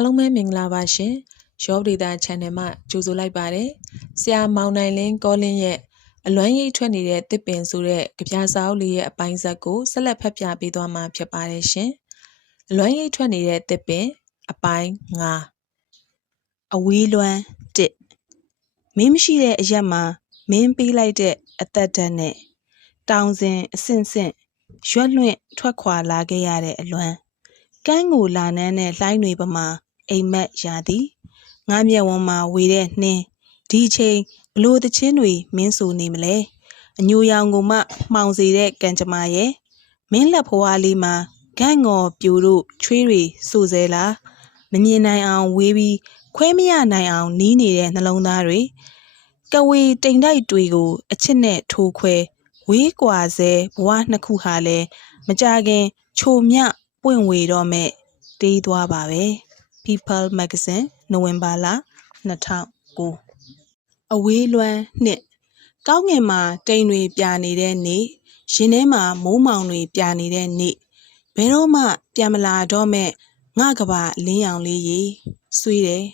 အားလုံးပဲမင်္ဂလာပါရှင်။ Job Data Channel မှာကြိုဆိုလိုက်ပါတယ်။ဆရာမောင်နိုင်လင်းကောလင်းရဲ့အလွမ်းရိပ်ထွက်နေတဲ့တစ်ပင်ဆိုတဲ့ကြပြစာအုပ်လေးရဲ့အပိုင်းဆက်ကိုဆက်လက်ဖတ်ပြပေးသွားမှာဖြစ်ပါတယ်ရှင်။အလွမ်းရိပ်ထွက်နေတဲ့တစ်ပင်အပိုင်း9အဝေးလွမ်းတစ်မင်းမရှိတဲ့အရက်မှာမင်းပေးလိုက်တဲ့အသက်ဓာတ်နဲ့တောင်စဉ်အဆင့်ဆင့်ရွက်လွင့်ထွက်ခွာလာခဲ့ရတဲ့အလွမ်းကန်းကိုလာနန်းတဲ့လှိုင်းတွေပမာ အိမ်မက်ရာသည်ငါမျက်ဝန်းမှာဝေတဲ့နှင်းဒီချိန်ဘလို့တချင်းတွေမင်းဆိုနေမလဲအညိုရောင်ကိုမှမှောင်စေတဲ့ကံကြမ္မာရဲ့မင်းလက်ဖွားလေးမှာဂန့်ငေါ်ပြိုတို့ချွေးတွေဆိုစဲလားမမြင်နိုင်အောင်ဝေးပြီးခွဲမရနိုင်အောင်နီးနေတဲ့နှလုံးသားတွေကဝေတိမ်တိုက်တွေကို အချစ်နဲ့ထိုးခွဲဝေးကွာစဲဘဝနှစ်ခုဟာလဲမကြခင် ချိုမြပွင့်ဝေတော့မဲ့တေးသွားပါပဲ People Magazine နိုဝင်ဘာလ2009အဝေးလွမ်းနှစ်ကောင်းငင်မှာတိမ်တွေပြနေတဲ့နေ့ရင်ထဲမှာမိုးမောင်တွေပြနေတဲ့နေ့ဘယ်တော့မှပြန်မလာတော့မဲ့ငါကဘာလင်းရောင်လေးရေဆွေးတယ်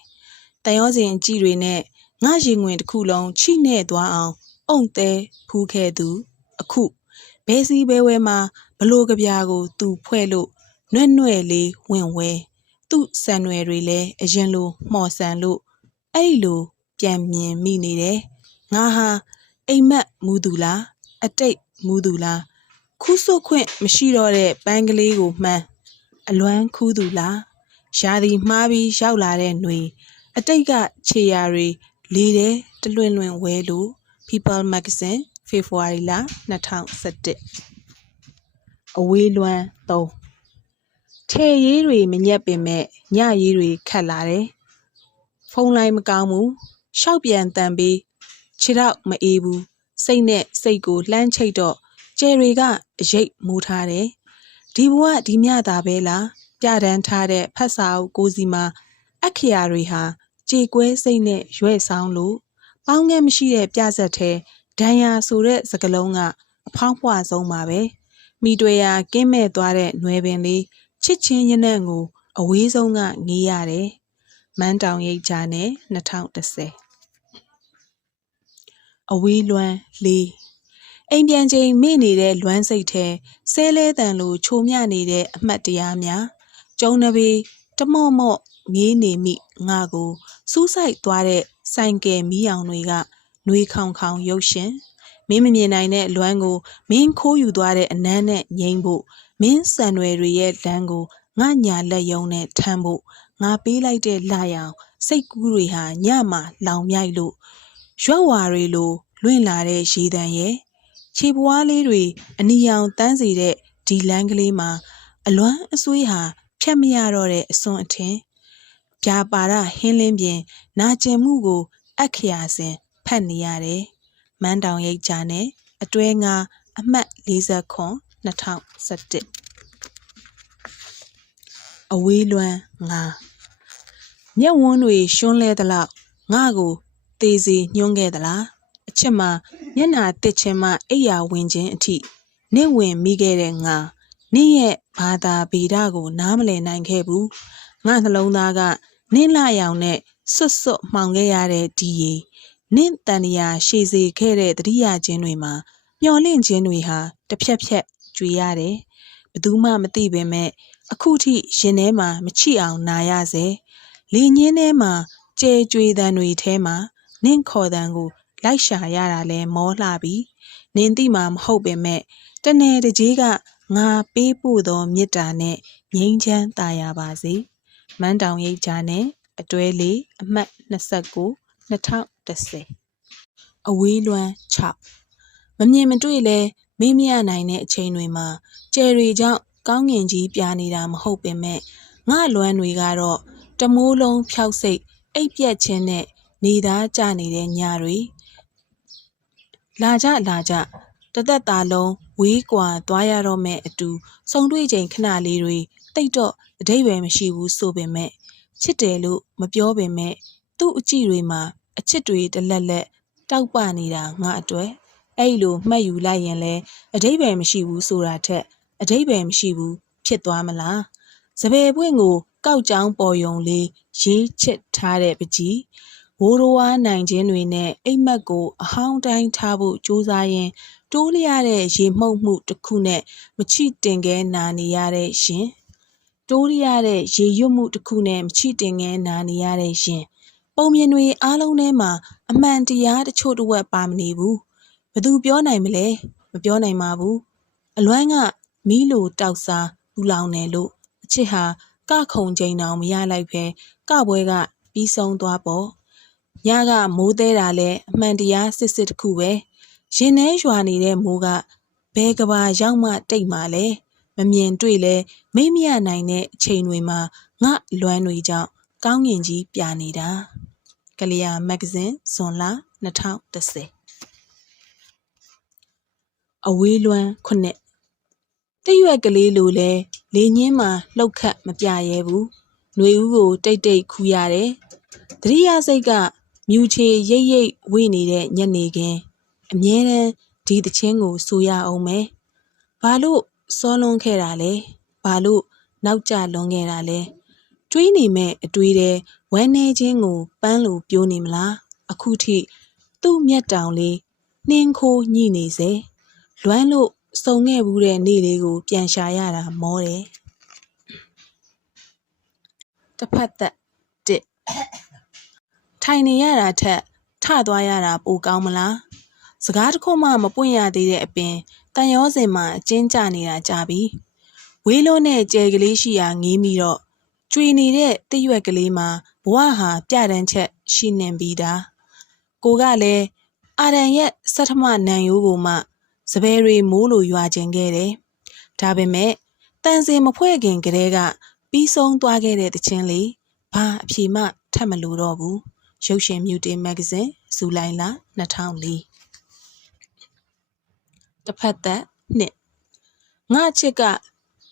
တန်ရောစင်ကြည်တွေနဲ့ငါရင်ဝင်တစ်ခုလုံးချိနဲ့သွားအောင်အုံသေးဖူးခဲ့သူ အခုဘဲစီဘဲဝဲမှာဘလို့ကပြာကိုသူဖွဲ့လို့နှွဲ့နှွဲ့လေးဝင်ဝဲ သူ့ဆန်ရွယ်တွေလည်းအရင်လိုမှော်ဆန်လို့အဲ့ဒီလိုပြန်မြင်မိနေတယ်ငါဟာအိမ်မက်မူသူလားအတိတ်မူသူလားခူးဆွတ်ခွင့်မရှိတော့တဲ့ပန်းကလေးကိုမှန်းအလွမ်းခူးသူလားရာသီမှားပြီးရောက်လာတဲ့ຫນွေအတိတ်ကခြေရာတွေလေးတဲ့တလွင်လွင်ဝဲလို့ People Magazine ဖေဖော်ဝါရီလ2017အဝေးလွမ်း3 ထဲရေးတွေမညက်ပင်မဲ့ညရေးတွေခတ်လာတယ်ဖုန်းလိုင်းမကောင်းဘူးရှောက်ပြန်တန်ပြီးခြေတော့မအေးဘူးစိတ်နဲ့စိတ်ကိုလှမ်းချိတ်တော့ကျယ်တွေကအရိပ်မူထားတယ်ဒီဘဝဒီမြတာပဲလားပြတန်းထားတဲ့ဖတ်စာအုပ်ကိုစီမှာအခရာတွေဟာကြေကွဲစိတ်နဲ့ရွဲ့ဆောင်လို့ပေါင်းငယ်မရှိတဲ့ပြဆက်ထဲဒဏ်ရာဆိုတဲ့စကလုံးကအဖောင်းဖွာဆုံးပါပဲမိတွေ့ရာကင်းမဲ့သွားတဲ့ຫນွယ်ပင်လေး ချစ်ချင်းရနံ့ကို အဝေးဆုံးကငေးရတယ်မန်းတောင်ရိပ်ချာနဲ့2010အဝေးလွမ်းလေးအိမ်ပြန်ချိန်မိနေတဲ့လွမ်းစိတ်ထဲဆဲလဲတန်လိုချိုမြနေတဲ့အမှတ်တရားများကျုံနှပေတမော့မော့ငေးနေမိငါကိုစူးစိုက်သွားတဲ့ဆိုင်ကယ်မီးရောင်တွေကနှွေးခေါင်ခေါင်ရုပ်ရှင်မင်းမမြင်နိုင်တဲ့လွမ်းကိုမင်းခိုးယူသွားတဲ့အနမ်းနဲ့ငိမ့်ဖို့ မင်းစံရွယ်တွေရဲ့လမ်းကိုငါညာလက်ယုံနဲ့ထမ်းဖို့ငါပေးလိုက်တဲ့လာရောင်စိတ်ကူးတွေဟာညမှာလောင်မြိုက်လို့ရွက်ဝါတွေလိုလွင့်လာတဲ့ရေတံရဲ့ခြေပွားလေးတွေအနီရောင်တန်းစီတဲ့ဒီလန်းကလေးမှာ အလွမ်းအဆွေးဟာဖြတ်မရတော့တဲ့အစွန်းအထင်ဗျာပါရဟင်းလင်းပြင် နာကျင်မှုကို အခရာစဉ်ဖတ်နေရတယ်မန်းတောင်ရိပ်ချာနဲ့အတွဲငါအမှတ်40ခွန် 2017အဝေးလွမ်းငါမျက်ဝန်းတွေရှွန်းလဲသလောက်ငါကိုတေးစီညှွှန်းခဲ့သလားအချစ်မှာမျက်နာတစ်ချင်းမှအိယာဝင်ခြင်းအထိနင့်ဝင်မိခဲ့တဲ့ငါနင့်ရဲ့ဘာသာဗေဒကို နားမလည်နိုင်ခဲ့ဘူးငါနှလုံးသားကနင့်လာရောင်နဲ့ဆွတ်ဆွတ်မှောင်ခဲ့ရတဲ့ဒီရီနင့်တန်တရာရှည်စေခဲ့တဲ့တတိယချင်းတွေမှာမျော်လင့်ခြင်းတွေဟာတစ်ဖြက်ဖြက် ကြွေရတယ်ဘယ်သူမှမသိပေမဲ့အခုထိရင်ထဲမှာမချိအောင်နာရစေလေညင်းထဲမှာကြဲကြွေတန်တွေထဲမှာနင့်ခေါ်တန်ကို လိုက်ရှာရတာလဲမောလှပြီနင်သိမှာမဟုတ်ပေမဲ့တနယ်တကြီးကငါပေးပို့သောမေတ္တာနဲ့ငြိမ်းချမ်းသာရပါစေမန်းတောင်ရိပ်ချာနဲ့အတွဲလေးအမှတ်29 2010အဝေးလွမ်း6မမြင်မတွေ့လဲ မေးမရနိုင်တဲ့အချိန်တွေမှာကျယ်တွေကြောင့်ကောင်းငင်ကြီးပြနေတာမဟုတ်ပေမဲ့ငါလွမ်းတွေကတော့တမိုးလုံးဖြောက်စိတ်အိပ်ပြက်ခြင်းနဲ့နေသားကြနေတဲ့ညတွေလာကြလာကြတသက်တာလုံးဝေးကွာသွားရတော့မဲ့အတူဆုံတွေ့ချိန်ခဏလေးတွေတိတ်တော့အတိတ်ပဲမရှိဘူးဆိုပေမဲ့ချစ်တယ်လို့မပြောပေမဲ့သူ့အကြည့်တွေမှာအချစ်တွေတလက်လက်တောက်ပနေတာငါအတွက် အဲ့လိုမှတ်ယူလိုက်ရင်လဲအတိတ်ပဲမရှိဘူးဆိုတာထက်အတိတ်ပဲမရှိဘူးဖြစ်သွားမလားစပယ်ပွင့်ကို ကောက်ကြောင်ပေါ်ယုံလေးရေးချစ်ထားတဲ့ပကြီးဝိုးရိုးဝါနိုင်ခြင်းတွေနဲ့အိမ်မက်ကိုအဟောင်းတိုင်းထားဖို့ကြိုးစားရင်းတိုးလျရတဲ့ရေမှုတ်မှုတစ်ခုနဲ့မချိတင်ခဲနာနေရတဲ့ရှင်တိုးရတဲ့ရေရွတ်မှုတစ်ခုနဲ့မချိတင်ခဲနာနေရတဲ့ရှင် ပုံမြင်တွေအားလုံးထဲမှာအမှန်တရားတချို့တစ်ဝက်ပါမနေဘူး ဘယ်သူပြောနိုင်မလဲမပြောနိုင်ပါဘူးအလွမ်းကမီးလိုတောက်စားပူလောင်တယ်လို့အချစ်ဟာကခုံချိန်တောင်မရလိုက်ပဲကပွဲကပြီးဆုံးသွားပေါ့ညကမိုးသေးတာလဲအမှန်တရားစစ်စစ်တစ်ခုပဲရင်ထဲရွာနေတဲ့မိုးကဘဲကဘာရောက်မှတိတ်မှလဲမမြင်တွေ့လဲမိမ့်မရနိုင်တဲ့အချိန်တွေမှာငါလွမ်းတွေကြောင့်ကောင်းငင်ကြီးပြနေတာကလျာမဂ္ဂဇင်းဇွန်လ2010 အဝေးလွမ်းခုနှစ်တရွက်ကလေးလိုလဲလေညင်းမှာလှုပ်ခတ်မပြရဲဘူးຫນွေဦးကိုတိတ်တိတ်ခူးရတယ်တတိယစိတ်ကမြူချေရိတ်ရိတ်ဝေ့နေတဲ့ညနေခင်းအမြဲတမ်းဒီတချင်းကိုစူရအောင်မယ်ဘာလို့စောလွန်ခဲ့တာလဲဘာလို့နောက်ကျလွန်ခဲ့တာလဲတွေးနေမဲ့အတွေးတဲ့ဝမ်းနေခြင်းကိုပန်းလိုပြိုးနေမလားအခုထိသူ့မျက်တောင်လေးနှင်းခိုးညှိနေစေ လွမ်းလို့စုံခဲ့ဘူးတဲ့နေ့လေးကိုပြန်ရှာရတာမောတယ်တစ်ဖက်သက်တစ်ထိုင်နေရတာထက်ထသွားရတာပိုကောင်းမလားစကားတစ်ခုမှမပွင့်ရသေးတဲ့အပင်တန်ရောစင်မှာအကျဉ်းကျနေတာကြပြီဝေးလုံးနဲ့ကြဲကလေးရှိရာငေးပြီးတော့ကျွေနေတဲ့တရွက်ကလေးမှာဘဝဟာပြတန်းချက်ရှိနေပြီးသားကိုကလည်းအာရန်ရဲ့စထမနံရိုးကိုမှ စပယ်တွေမိုးလိုရွာကျင်ခဲ့တယ်ဒါပေမဲ့တန်စင်မဖွဲ့ခင်ကတည်းကပြီးဆုံးသွားခဲ့တဲ့တခြင်းလေးဘာအဖြေမှထပ်မလို့တော့ဘူးရုပ်ရှင်မြူတင်မဂ္ဂဇင်းဇူလိုင်လ2004တစ်ဖက်သက်နှစ်ငါချစ်က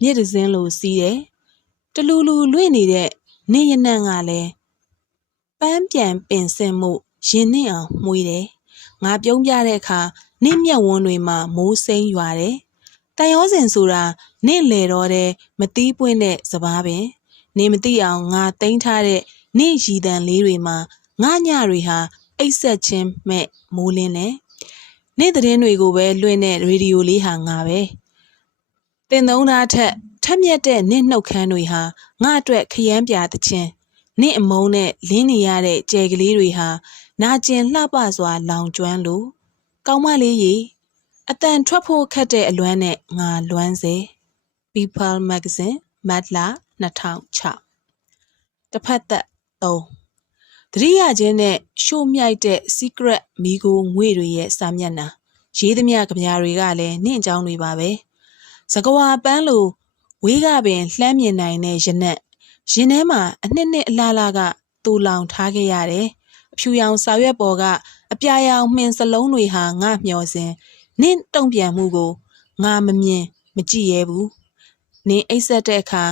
မြစ်တစင်းလိုစီးတယ်တလူလူလွင့်နေတဲ့နေရနံ့ကလည်းပန်းပြန်ပင်စင်မှုရင်နှင့်အောင်မှုေးတယ်ငါပြုံးပြတဲ့အခါ နင့်မျက်ဝန်းတွေမှာမိုးစိမ့်ရွာတယ်တန်ရောစင်ဆိုတာနင့်လေတော့တဲ့မတီးပွင့်တဲ့စပားပင်နေမသိအောင်ငါတိမ့်ထားတဲ့နင့်ရည်တန်လေးတွေမှာငါညတွေဟာအိတ်ဆက်ချင်းမဲ့မိုးလင်းတယ်နေ့သတင်းတွေကိုပဲလွှင့်တဲ့ရေဒီယိုလေးဟာငါပဲတင်သုံးသားထက်ထက်မြက်တဲ့နင့်နှုတ်ခမ်းတွေဟာငါအတွက်ခရမ်းပြသခြင်းနင့်အမုန်းနဲ့လင်းနေရတဲ့ကြဲကလေးတွေဟာနာကျင်လှပစွာလောင်ကျွမ်းလို့ ကောင်းမလေးရေအတန်ထွက်ဖို့ခက်တဲ့အလွမ်းနဲ့ငါလွမ်းစေ People Magazine မတ်လ2006တစ်ဖက်သက်3တတိယချင်းနဲ့ရှို့မြိုက်တဲ့ secret မီကိုငွေတွေရဲ့စာမျက်နှာရေးသမျှကြပြားတွေကလည်းနှင့်အကြောင်းတွေပါပဲစကဝါပန်းလိုဝေးကပင်လှမ်းမြင်နိုင်တဲ့ရနက်ရင်ထဲမှာအနှစ်နှစ်အလားလားကတူလောင်ထားခဲ့ရတယ်အဖြူရောင်စာရွက်ပေါ်က အပြာရောင်မှင်စလုံးတွေဟာငါမျောစဉ်နင့်တုံ့ပြန်မှုကိုငါမမြင်မကြည့်ရဲဘူးနင်းအိတ်ဆက်တဲ့အခါ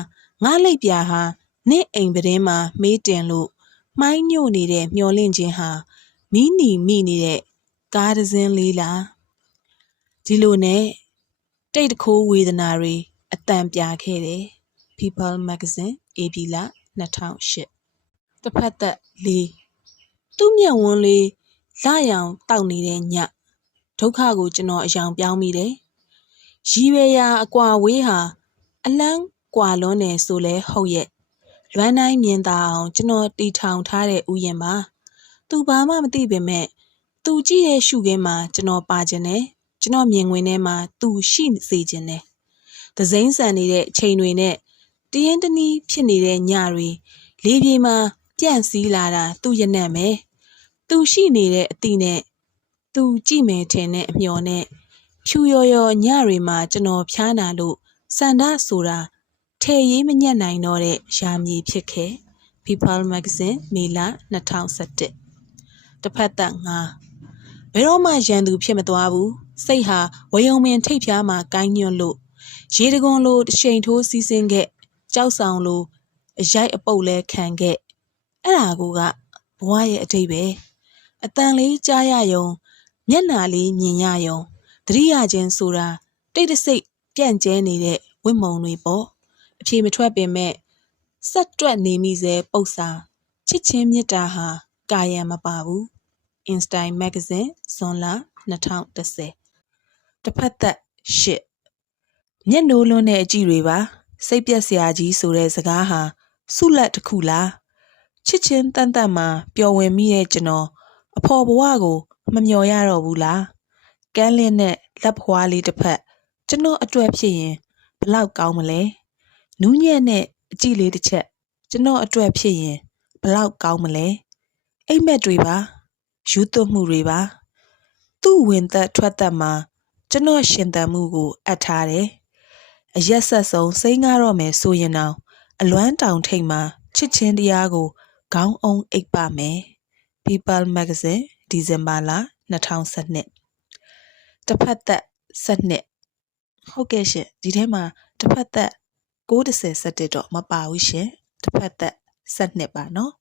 ငါလိပ်ပြာဟာနင့်အိမ်ပဒင်းမှာမေးတင်လို့မှိုင်းညို့နေတဲ့မျောလင့်ခြင်းဟာမီးနီမိနေတဲ့ကားတစ်စင်းလေးလားဒီလိုနဲ့တိတ်တခိုးဝေဒနာတွေအတန်ပြခဲ့တယ် People Magazine အေပီလာ2008တစ်ဖက်သက်လေးသူ့မျက်ဝန်းလေး လာရောင်တောက်နေတဲ့ညဒုက္ခကိုကျွန်တော်အယောင်ပြောင်းမိတယ်ရည်ရွယ်ရာအကွာဝေးဟာအလန်းကွာလွန်းနေဆိုလဲဟုတ်ရဲ့လွမ်းတိုင်းမြင်သာအောင်ကျွန်တော်တီထောင်ထားတဲ့ဥယျာဉ်မှာသူဘာမှမသိပေမဲ့သူကြည့်တဲ့ရှုခင်းမှာကျွန်တော်ပါခြင်းနဲ့ကျွန်တော်မြင်ဝင်ထဲမှာသူရှိစေခြင်းနဲ့သစိမ့်ဆန်နေတဲ့အချိန်တွေနဲ့တရင်တနည်းဖြစ်နေတဲ့ညတွေလေပြေမှာပြန့်စည်းလာတာသူ့ရနံ့မယ် သူရှိနေတဲ့အသည့်နဲ့သူကြည့်မယ်ထင်တဲ့အမျှော်နဲ့ဖြူရော်ရော်ညတွေမှာကျွန်တော်ဖျားနာလို့စန္ဒဆိုတာထဲရေးမညက်နိုင်တော့တဲ့ရာမြေဖြစ်ခဲ့ People Magazine မေလ2011တစ်ဖက်သက်ငါဘယ်တော့မှရန်သူဖြစ်မသွားဘူးစိတ်ဟာဝယုံမင်ထိတ်ဖျားမှာကိုင်းညွန့်လို့ရေတကွန်လိုတရှိန်ထိုးစီးဆင်းခဲ့ကြောက်ဆောင်လိုအရိုက်အပုတ်လဲခံခဲ့အဲ့ဒါကိုကဘဝရဲ့အတိတ်ပဲ အတန်လေးကြားရယုံမျက်နှာလေးမြင်ရယုံတတိယချင်းဆိုတာတိတ်တဆိတ်ပြန့်ကျဲနေတဲ့ဝိမုံတွေပေါ့အဖြေမထွက်ပင်မဲ့ဆက်တွက်နေမိစေပု္ပ္ပာချစ်ချင်းမေတ္တာဟာကာယံမပါဘူး Instein Magazine ဇွန်လ2010တစ်ဖက်သက်ရှစ်မျက်နှိုးလွန်းတဲ့အကြည့်တွေပါစိတ်ပြက်စရာကြီးဆိုတဲ့စကားဟာဆုလက်တစ်ခုလားချစ်ချင်းတန်တန်မှာပျော်ဝင်မိတဲ့ကျွန်တော် အဖော်ဘဝကို မမျော်ရတော့ဘူးလားကန်းလင်းနဲ့လက်ဖွားလေးတစ်ဖက်ကျွန်တော်အတွက်ဖြစ်ရင်ဘလောက်ကောင်းမလဲနူးညံ့တဲ့အကြည့်လေးတစ်ချက်ကျွန်တော်အတွက်ဖြစ်ရင်ဘလောက်ကောင်းမလဲအိမ်မက်တွေပါယူသွမှုတွေပါသူ့ဝင်သက်ထွက်သက်မှာကျွန်တော်ရှင်သန်မှုကိုအပ်ထားတယ်အရက်ဆက်ဆုံးစိမ့်ကားတော့မယ်ဆိုရင်တော့အလွမ်းတောင်ထိတ်မှာချစ်ချင်းတရားကိုခေါင်းအောင်အိပ်ပါမယ် People Magazine ဒီဇင်ဘာလ2012တစ်ဖက်သက်7ဟုတ်ကဲ့ရှင်ဒီထဲမှာတစ်ဖက်သက်60 17တော့မပါဘူးရှင်တစ်ဖက်သက်7ပါနော်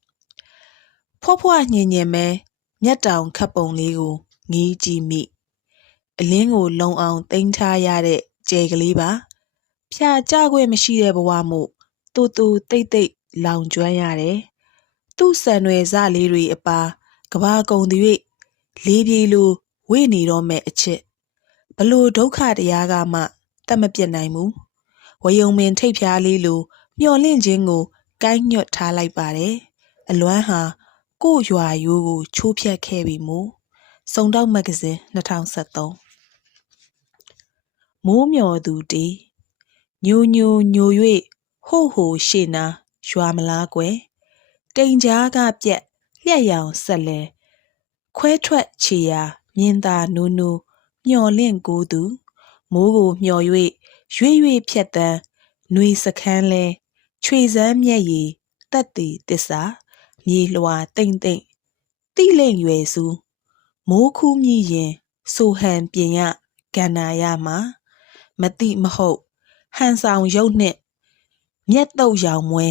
ဖွားဖွားညင်ညင်မဲမျက်တောင်ခတ်ပုံလေးကိုငီးကြည့်မိအလင်းကိုလုံအောင်တင်ထားရတဲ့ကြဲကလေးပါဖြာကြခွင့်မရှိတဲ့ဘဝမို့တူတူတိတ်တိတ်လောင်ကျွမ်းရတယ် သူ့ဆန်ရွယ်စလေးတွေအပါကဘာကုံသည်၍လေးပြေလိုဝေ့နေတော့မဲ့အချစ်ဘလို့ဒုက္ခတရားကမှတတ်မပြတ်နိုင်ဘူးဝယုံမင်ထိတ်ဖျားလေးလိုမျော်လင့်ခြင်းကိုကိုင်းညွတ်ထားလိုက်ပါတယ်အလွမ်းဟာကို့ရွာရိုးကိုချိုးဖြတ်ခဲ့ပြီမို့စုံတော့မဂ္ဂဇင်း2013မိုးမျော်သူတီညိုညိုညို၍ဟို့ဟိုရှေ့နာရွာမလားကွယ် တိမ်ကြားကပြက်လျက်ရောင်ဆက်လဲခွဲထွက်ချေရာမြင်သာနိုးနိုးမျော်လင့်ကိုသူမိုးကိုမျော်၍ရွေ့ရွေ့ဖြက်တန်းຫນွေစခန်းလဲချွေစမ်းမျက်ရည်တက်တည်တစ္ဆာမြေလွှာတိမ်တိမ်တိလိမ့်ရွယ်စုမိုးခူးမြည်ရင်ဆိုဟန်ပြင်ရကန္နာရမှာမတိမဟုတ်ဟန်ဆောင်ရုပ်နှင့် မျက်တုပ်ရောင်မွဲ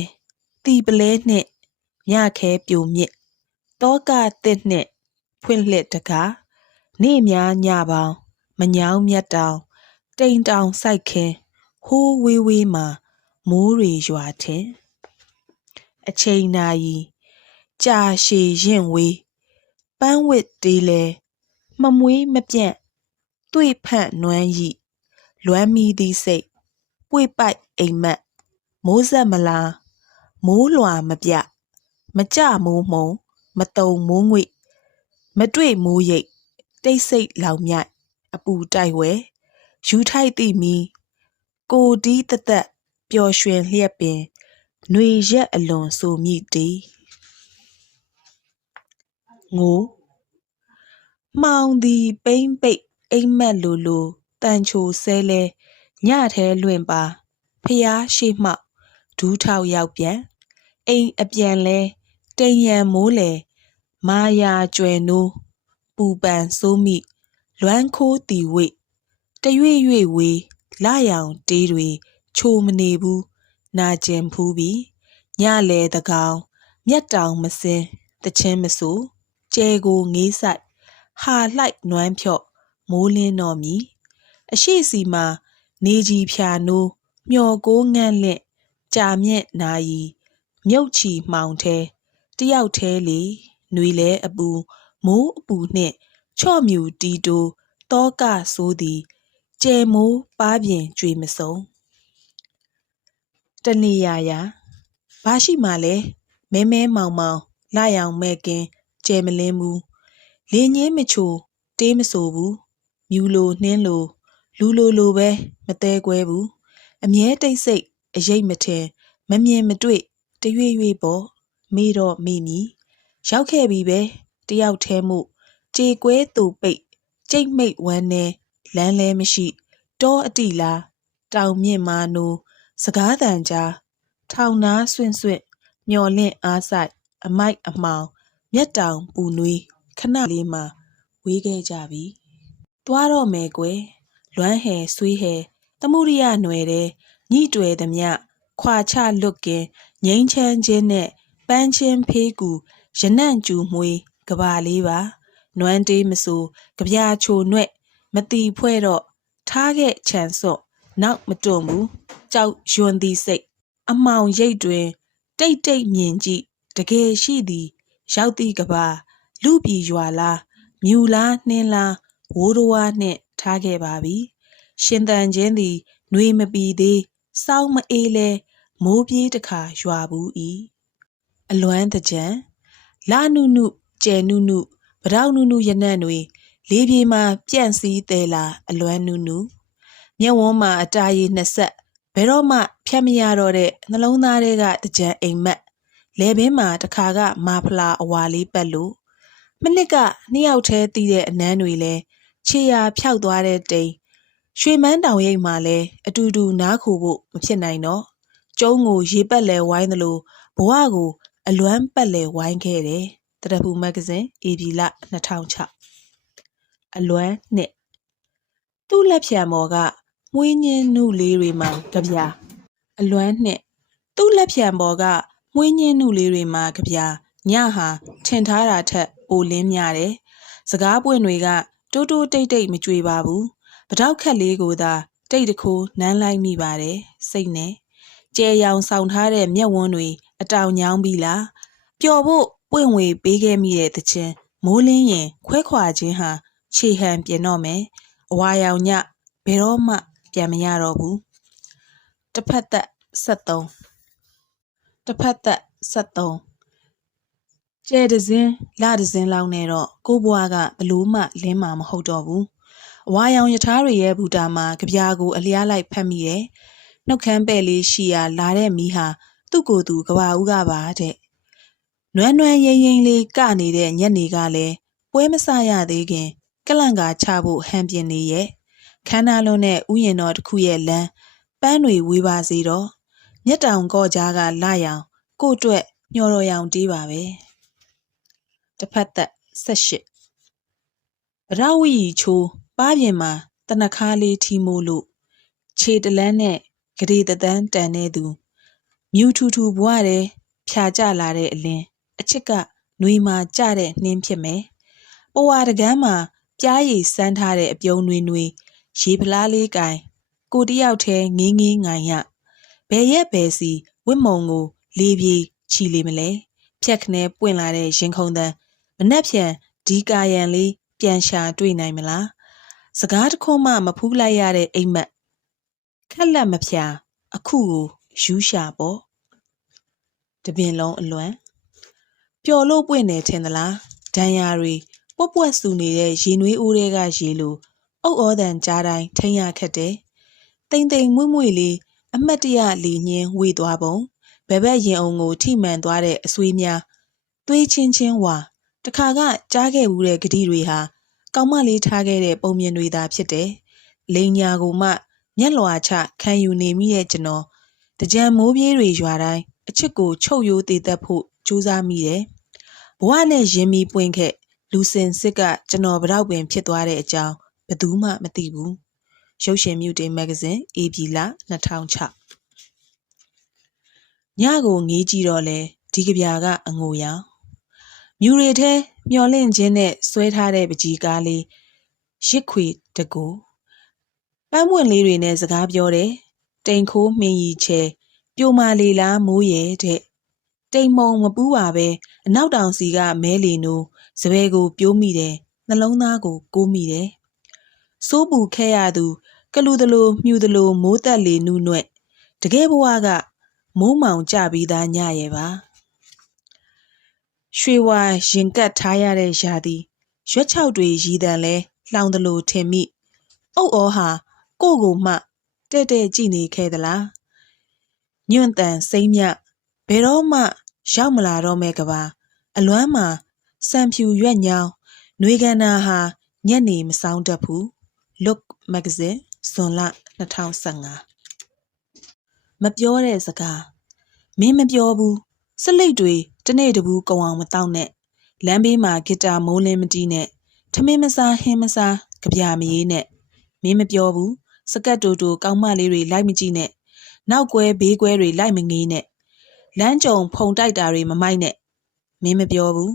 တီပလဲနှင့် ညခဲပြိုမြစ်တောကတစ်နှင့်ဖွင့်လှစ်တကားနေများညပေါင်းမညောင်းမြတ်တောင်တိမ်တောင်စိုက်ခင်းဟိုးဝေးဝေးမှာမိုးတွေရွာထင်အချိန်နာရီကြာရှည်ရင်ဝေးပန်းဝစ်တေးလဲမမွေးမပြန့်တွေ့ဖန့်နွမ်းဤလွမ်းမီသည့်စိတ်ပွေပိုက်အိမ်မက်မိုးဆက်မလားမိုးလွာမပြ မကြမိုးမုံမတုံမိုးငွေမတွေ့မိုးရိပ်တိတ်ဆိတ်လောင်မြိုက်အပူတိုက်ဝဲယူထိုက်သည့်မီကိုဒီတသက်ပျော်ရွှင်လျက်ပင်ຫນွေရက်အလွန်ဆိုမိတေးငိုမှောင်သည်ပိမ့်ပိတ်အိမ်မက်လိုလိုတန်ချိုဆဲလဲညထဲလွင့်ပါဖျားရှိမှောက်ဒူးထောက်ရောက်ပြန်အိမ်အပြန်လဲ တိမ်ရန်မိုးလေမာယာကျွယ်နိုးပူပန်ဆိုးမိလွမ်းခိုးတီဝိတရွေ့ရွေ့ဝေးလာရောင်တေးတွေချိုမနေဘူးနာကျင်ဖူးပြီညလေတကောင်မျက်တောင်မစင်းတချင်းမဆိုကျဲကိုငေးဆိုင်ဟာလှိုက်နွမ်းဖြော့မိုးလင်းတော်မီအရှိစီမှာနေကြီးဖြာနိုးမျော်ကိုငန့်လင့်ကြာမြင့်နာယီမြုပ်ချီမှောင်ထဲ တယောက်သေးလေຫນွေလဲအပူမိုးအပူနှင့်ချော့မြူတီတိုတောကဆိုးသည်ကျဲမိုးပါပြင်ကြွေမစုံတနေရရာဘာရှိမှလဲမဲမဲမောင်မောင်လာရောင်မဲ့ကင်းကျဲမလင်းဘူးလင်းငင်းမချိုတေးမဆိုဘူးမြူလိုနှင်းလိုလူလိုလိုပဲမသေးကွဲဘူးအမြဲတိတ်ဆိတ်အရိပ်မထင်မမြင်မတွေ့တရွေ့ရွေ့ပေါ် မေးတော့မေ့မီရောက်ခဲ့ပြီပဲတယောက်တည်းမှုကြေကွဲသူပိတ်ကြိတ်မိတ်ဝမ်းနေလမ်းလဲမရှိတောအတိလားတောင်မြင့်မာနိုးစကားတန်ကြားထောင်နာဆွင့်ဆွင့်မျော်လင့်အားဆိုင်အမိုက်အမှောင်မျက်တောင်ပူနွေးခဏလေးမှဝေးခဲ့ကြပြီတွားတော့မယ်ကွယ်လွမ်းဟဲဆွေးဟဲတမှုရိယຫນွယ်တဲ့ညှိတွယ်သည်မြခွာချလွတ်ကင်ငိမ့်ချမ်းခြင်းနဲ့ ပန်းချင်းဖေးကူရနံ့ကျူမွေးကဘာလေးပါနွမ်းတေးမဆိုကြပြာချိုနှဲ့မတီဖွဲ့တော့ထားခဲ့ခြံစော့နောက်မတွန့်ဘူးကြောက်ယွန်သည်စိတ်အမောင်ရိတ်တွင် တိတ်တိတ်မြင်ကြည့်တကယ်ရှိသည် ရောက်သည့်ကဘာလူပြည်ရွာလားမြူလားနှင်းလားဝိုးတော်ဝါနှင့်ထားခဲ့ပါပြီရှင်တန်ချင်းသည်နှွေမပီသေးစောင်းမအေးလဲမိုးပြေးတခါရွာဘူးဤ အလွမ်းတကြံလာနုနုကျဲနုနုဗတောက်နုနုရနံ့တွေလေပြေမှာပြန့်စည်းသေးလာအလွမ်းနုနုမျက်ဝန်းမှာအတားရည်နှစ်ဆက်ဘယ်တော့မှဖြတ်မရတော့တဲ့နှလုံးသားတွေကတကြံအိမ်မက်လဲဘင်းမှာတခါကမာဖလာအဝါလေးပတ်လို့မနစ်ကနှစ်ယောက်တည်းတီးတဲ့အနမ်းတွေလဲခြေရာဖြောက်သွားတဲ့တိမ်ရွှေမန်းတောင်ရိပ်မှာလဲအတူတူနားခိုဖို့မဖြစ်နိုင်တော့ကျုံးကိုရေပက်လဲဝိုင်းသလိုဘဝကို အလွမ်းပတ်လဲဝိုင်းခဲ့တယ်တရဖူမဂ္ဂဇင်းအေဘီလ2006အလွမ်းနှစ်သူ့လက်ဖြံပေါ်ကမွေးညင်းနုလေးတွေမှာကြပြာအလွမ်းနှစ်သူ့လက်ဖြံပေါ်ကမွေးညင်းနုလေးတွေမှာကြပြာညဟာထင်ထားတာထက်ပိုလင်းများတယ်စကားပွင့်တွေကတိုးတိုးတိတ်တိတ်မကြွေပါဘူးပတောက်ခက်လေးကိုသာတိတ်တခိုးနမ်းလိုက်မိပါတယ်စိတ်နဲ့ကျဲရောင်ဆောင်ထားတဲ့မျက်ဝန်းတွေ အတောင်ညောင်းပြီလားပျော်ဖို့ပွင့်ဝေပေးခဲ့မိတဲ့တခြင်းမိုးလင်းရင်ခွဲခွာခြင်းဟာခြေဟန်ပြင်တော့မယ်အဝါရောင်ညဘယ်တော့မှပြန်မရတော့ဘူးတစ်ဖက်သက်73တစ်ဖက်သက်73ကျဲတစင်းလာတစင်းလောက်နဲ့တော့ကိုဘွားကဘလို့မှလင်းမှာမဟုတ်တော့ဘူးအဝါရောင်ယထာတွေရဲ့ဘူတာမှာကြပြာကိုအလျားလိုက်ဖက်မိတယ်နှုတ်ခမ်းပဲ့လေးရှိရာလာတဲ့မီးဟာ သူ့ကိုယ်သူကဘာဦးကပါတဲ့နွမ်းနွမ်းရိမ့်ရိမ့်လေးကနေတဲ့ညနေကလည်းပွဲမဆရသေးခင်ကလန့်ကာချဖို့ဟန်ပြင်းနေရဲ့ခန္ဓာလုံးနဲ့ဥယျင်တော်တစ်ခုရဲ့လမ်းပန်းတွေဝေးပါစေတော့မျက်တောင်ကော့ကြားကလာရောင်ကို့အတွက်ညှော်တော်ရောင်တီးပါပဲတစ်ဖက်သက်78ဗရဝီချိုးပါးပြင်မှာတနခါလေးထီမိုးလို့ခြေတလန်းနဲ့ဂရေတသန်းတန်နေသူ မြူထူထူဘွားတယ်ဖြာကျလာတဲ့အလင်းအချစ်ကနှွေမှာကျတဲ့နှင်းဖြစ်မယ်ပဝါတကန်းမှာပြားရည်စမ်းထားတဲ့အပြုံးနွေနွေရေဖလားလေးကင်ကိုတယောက်တည်းငင်းငင်းငိုင်ရဘယ်ရက်ဘယ်စီဝစ်မုံကို လေးပြေးချီလိမလဲဖြက်ခနဲပွင့်လာတဲ့ရင်ခုန်တန်းမနှက်ဖြန်ဒီကာယံလေးပြန်ရှာတွေ့နိုင်မလားစကားတခွန်းမှမဖူးလိုက်ရတဲ့အိမ်မက်ခက်လက်မဖြာအခုကို ယူရှာပေါ့တပင်လုံးအလွမ်းပျော်လို့ပွင့်နေထင်သလားဒဏ်ရာတွေပွက်ပွက်ဆူနေတဲ့ရေနွေးအိုးတွေကရေလိုအုတ်ဩတန်ကြားတိုင်းထိန်ရခက်တယ်တိမ်တိမ်မွေ့မွေ့လေးအမတ်တရလီညင်းဝေသွားပုံဘဲဘက်ရင်အုံကိုထိမှန်သွားတဲ့အဆွေးများသွေးချင်းချင်းဝါတခါကကြားခဲ့ဘူးတဲ့ဂတိတွေဟာကောင်းမလေးထားခဲ့တဲ့ပုံမြင်တွေသာဖြစ်တယ်။လိန်ညာကိုမှမျက်လွှာချခံယူနေမိတဲ့ကျွန်တော် တကြံမိုးပြေးတွေရွာတိုင်းအချစ်ကိုချုပ်ရိုးတည်သက်ဖို့ကြိုးစားမိတယ်။ဘဝနဲ့ရင်းမီပွင့်ခဲ့လူစင်စစ်ကကျွန်တော်ဗတော့ပင်ဖြစ်သွားတဲ့အကြောင်းဘယ်သူမှမသိဘူး။ရုပ်ရှင်မြူတင်မဂ္ဂဇင်း AB လ2006ညကိုငေးကြည့်တော့လေဒီကဗျာကအငိုရောင်မြူရီထဲမျောလင့်ခြင်းနဲ့ဆွဲထားတဲ့ပကြီးကားလေးရစ်ခွေတကူပန်းပွင့်လေးတွေနဲ့စကားပြောတယ် တိန်ခိုးမင်းရီချဲပြိုမာလီလားမိုးရဲ့တဲ့တိမ်မုံမပူးပါပဲအနောက်တောင်စီကမဲလီနိုးစပယ်ကိုပြိုးမိတယ်နှလုံးသားကိုကိုးမိတယ်စိုးပူခဲရသူကလူတလူမြူတလူမိုးတက်လေနုနွဲ့တကယ်ဘဝကမိုးမောင်ကြပြီးသားညရဲ့ပါရွှေဝါရင်ကတ်ထားရတဲ့ရာသီရွက်ချောက်တွေရည်တန်လဲလှောင်သလိုထင်မိအုတ်ဩဟာကိုကိုမှ တဲ့တဲ့ကြည်နေခဲ့သလားညွန့်တန်စိမ့်မြဘယ်တော့မှရောက်မလာတော့မဲ့ကဘာအလွမ်းမှာစံဖြူရွက်ညောင်းနှွေကန္နာဟာညက်နေမဆောင်တတ်ဘူး Look Magazine ဇွန်လ2015မပြောတဲ့စကားမင်းမပြောဘူးစလိတ်တွေတနေ့တဘူးကုံအောင်မတောက်နဲ့လမ်းဘေးမှာဂီတာမိုးလင်းမတီးနဲ့ထမင်းမစားဟင်းမစားကြပြမရေးနဲ့မင်းမပြောဘူး စကတ်တူတူကောင်းမလေးတွေလိုက်မကြည့်နဲ့နောက်ကွဲဘေးကွဲတွေလိုက်မငေးနဲ့လမ်းကြုံဖုံတိုက်တာတွေမမိုက်နဲ့မင်းမပြောဘူး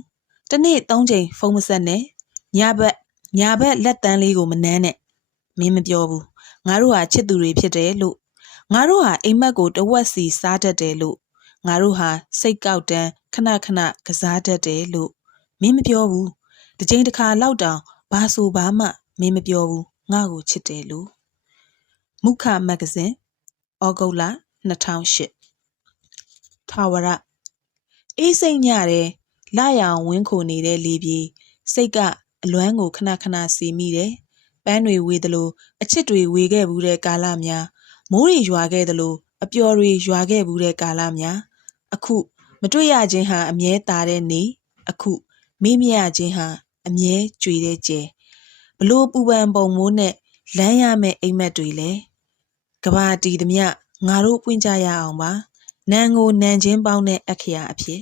တနေ့၃ချိန်ဖုန်းမဆက်နဲ့ညဘက်ညဘက်လက်တန်းလေးကိုမနှမ်းနဲ့မင်းမပြောဘူးငါတို့ဟာချစ်သူတွေဖြစ်တယ်လို့ငါတို့ဟာအိမ်မက်ကိုတဝက်စီစားတတ်တယ်လို့ငါတို့ဟာစိတ်ကောက်တန်းခဏခဏကစားတတ်တယ်လို့မင်းမပြောဘူးတစ်ချိန်တစ်ခါလောက်တောင်ဘာဆိုဘာမှမင်းမပြောဘူးငါ့ကိုချစ်တယ်လို့ မုခမဂ္ဂဇင်းဩဂုတ်လ2008ထာဝရအေးစိတ်ညတဲ့လာရောင်ဝင်းခိုနေတဲ့လေပြေစိတ်ကအလွမ်းကိုခဏခဏစီမိတယ်ပန်းတွေဝေသလိုအချစ်တွေဝေခဲ့ဘူးတဲ့ကာလများမိုးတွေရွာခဲ့သလိုအပျော်တွေရွာခဲ့ဘူးတဲ့ကာလများအခုမတွေ့ရခြင်းဟာအမြဲတာတဲ့နေအခုမေ့မရခြင်းဟာအမြဲကြွေတဲ့ကျဲဘလို့ပူပန်ပုံမိုးနဲ့ လမ်းရမဲ့အိမ်မက်တွေလဲကဘာတီသမျှငါတို့ပွင့်ကြရအောင်ပါနန်ကိုနန်ချင်းပေါင်းတဲ့အခရာအဖြစ်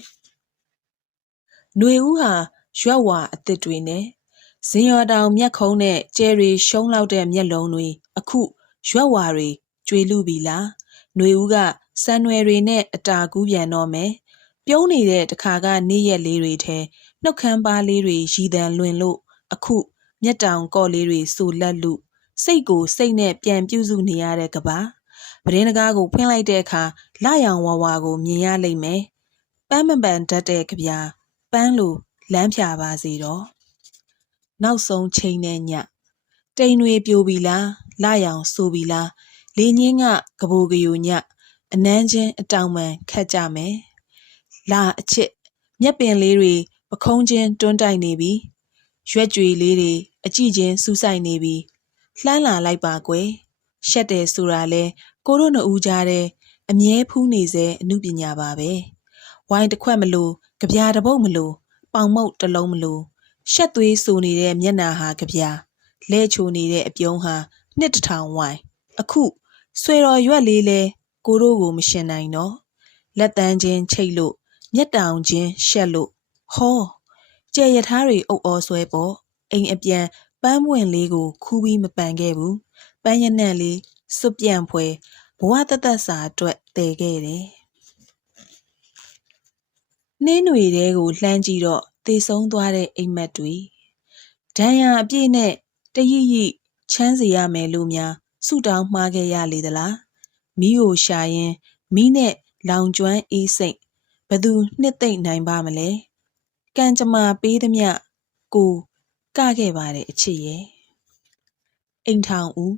ຫນွေဦးဟာရွက်ဝါအစ်စ်တွေနဲ့ဇင်ရော်တောင်မျက်ခုံးနဲ့ကျဲရီရှုံးလောက်တဲ့မျက်လုံးတွေအခုရွက်ဝါတွေကျွေလူပြီလားຫນွေဦးကစံနွယ်တွေနဲ့အတာကူးပြန်တော့မယ်ပြုံးနေတဲ့တခါကနေ့ရက်လေးတွေထဲနှုတ်ခမ်းပါလေးတွေရည်တံလွင်လို့အခုမျက်တောင်ကော့လေးတွေဆူလက်လူ စိတ်ကိုစိတ်နဲ့ပြန်ပြုစုနေရတဲ့ကဘာပရင်းတကားကိုဖွင့်လိုက်တဲ့အခါလာရောင်ဝါဝါကိုမြင်ရလိမ့်မယ်ပန်းမပန်တတ်တဲ့ကဗျာပန်းလိုလမ်းဖြာပါစေတော့နောက်ဆုံးချိန်နဲ့ညတိမ်တွေပြိုပြီလားလာရောင်ဆိုပြီလားလေငင်းကကဘိုကယူညအနန်းချင်းအတောင်ပံခတ်ကြမယ်လာအချစ်မျက်ပင်လေးတွေပခုံးချင်းတွန်းတိုက်နေပြီရွက်ကြွေလေးတွေအကြည့်ချင်းစူးဆိုင်နေပြီ လှမ်းလာလိုက်ပါကွယ်ရှက်တယ်ဆိုတာလဲကိုတို့နှစ်ဦးကြားတဲ့အမြဲဖူးနေစေအမှုပညာပါပဲဝိုင်းတစ်ခွက်မလို့ကြပြာတစ်ပုတ်မလို့ပေါင်မုတ်တစ်လုံးမလို့ရှက်သွေးဆူနေတဲ့မျက်နာဟာကြပြာလဲချိုနေတဲ့အပြုံးဟာနှစ်တစ်ထောင်ဝိုင်းအခုဆွေတော်ရွက်လေးလဲကိုတို့ကိုမရှင်နိုင်တော့လက်တန်းချင်းချိတ်လို့မျက်တောင်ချင်းရှက်လို့ဟောကြဲရထားတွေအုပ်အောဆွဲပေါ်အိမ်အပြန် ပန်းပွင့်လေးကိုခူးပြီးမပန်ခဲ့ဘူးပန်းရနံ့လေးစွတ်ပြန့်ဖွဲဘဝတသက်စာအတွက်တည်ခဲ့တယ်နှင်းတွေတဲကိုလှမ်းကြည့်တော့သေဆုံးသွားတဲ့အိမ်မက်တွေဒဏ်ရာအပြည့်နဲ့တရိရိချမ်းစီရမယ်လို့များဆုတောင်းမှားခဲ့ရလေသလားမိကိုရှာရင်မိနဲ့လောင်ကျွမ်းအေးစိတ်ဘသူနှစ်သိမ့်နိုင်ပါမလဲကံကြမ္မာပေးသည်မြကို ကခဲ့ပါတယ်အချစ်ရဲ့အိမ်ထောင်ဦး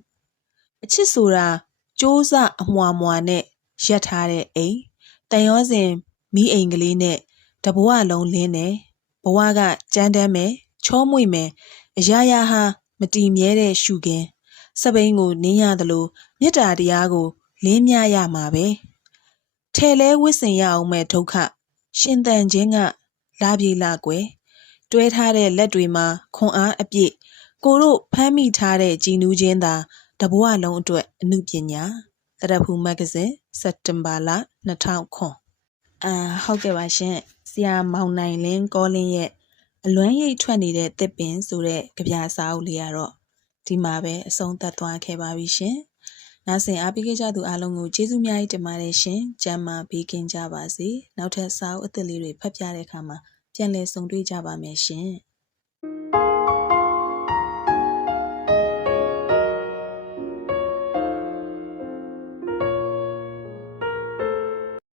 အချစ်ဆိုတာစ조사အမွာမွာနဲ့ရက်ထားတဲ့အိမ်တန်ရောစဉ်မိအိမ်ကလေးနဲ့တဘဝလုံးလင်းနေဘဝကကြမ်းတမ်းမယ်ချောမွေ့မယ်အရာရာဟာမတီမြဲတဲ့ရှုခင်းစပိန်ကိုနင်းရသလိုမေတ္တာတရားကိုလင်းမြရမှာပဲထဲလဲဝစ်စင်ရအောင်မဲ့ဒုက္ခရှင်တန်ခြင်းကလာပြေလာကွယ် တွဲထားတဲ့လက်တွေမှာခွန်အားအပြည့်ကိုတို့ဖမ်းမိထားတဲ့ကြည်နူးခြင်းသာတဘဝလုံးအတွက်အမှုပညာတရဖူမဂ္ဂဇင်းစက်တင်ဘာလ2000အာဟုတ်ကဲ့ပါရှင်ဆရာမောင်နိုင်လင်းကောလင်းရဲ့အလွမ်းရိပ်ထွက်နေတဲ့တစ်ပင်ဆိုတဲ့ကြပြစာအုပ်လေးကတော့ဒီမှာပဲအဆုံးသတ်သွားခဲ့ပါပြီရှင်နားဆင်အားပေးကြသူအားလုံးကိုကျေးဇူးများကြီးတင်ပါတယ်ရှင်ကျမ်းမာပေးကင်းကြပါစေနောက်ထပ်စာအုပ်အသစ်လေးတွေဖတ်ပြတဲ့အခါမှာ ပြန်လည်ဆုံတွေ့ကြပါမယ်ရှင်။